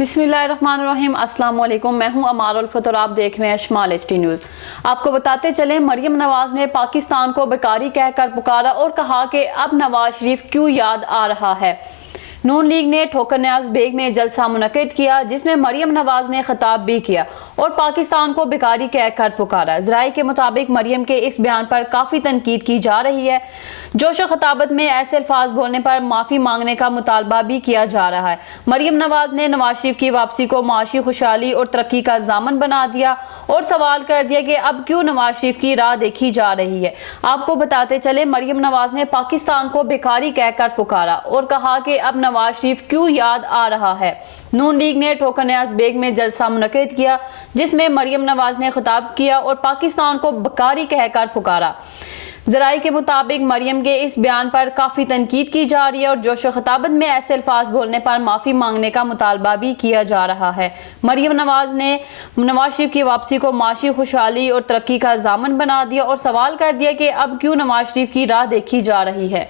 बिस्मिल्लाहिर्रहमानिर्रहीम। अस्सलाम वालेकुम। मैं हूं अमार उल्फत और आप देख रहे हैं शमाल एचडी न्यूज़। आपको बताते चले, मरियम नवाज ने पाकिस्तान को बेकारी कहकर पुकारा और कहा कि अब नवाज शरीफ क्यों याद आ रहा है। नून लीग ने ठोकर न्याज बेग में जलसा मुनक्किद किया, जिसमें मरियम नवाज ने खिताब भी किया और पाकिस्तान को बेकारी कहकर पुकारा। ज़राए के मुताबिक मरियम के इस बयान पर काफ़ी तनकीद की जा रही है। जोश खताबत में ऐसे अल्फाज बोलने पर माफ़ी मांगने का मुतालबा भी किया जा रहा है। मरियम नवाज ने नवाज शरीफ की वापसी को माशी खुशहाली और तरक्की का जामन बना दिया और सवाल कर दिया कि अब क्यों नवाज शरीफ की राह देखी जा रही है। आपको बताते चले, मरियम नवाज ने पाकिस्तान को बेकारी कहकर पुकारा और कहा कि अब नवाज शरीफ क्यों याद आ रहा है। नून लीग ने ठोकर न्याज बेग में जलसा मुनक्किद किया, जिसमें मरियम नवाज ने खिताब किया और पाकिस्तान को बेकारी कहकर पुकारा। ज़राए के मुताबिक मरियम के इस बयान पर काफ़ी तनकीद की जा रही है और जोश खताबत में ऐसे अल्फाज बोलने पर माफ़ी मांगने का मुतालबा भी किया जा रहा है। मरियम नवाज ने नवाज शरीफ की वापसी को माशी खुशहाली और तरक्की का जामन बना दिया और सवाल कर दिया कि अब क्यों नवाज शरीफ की राह देखी जा रही है।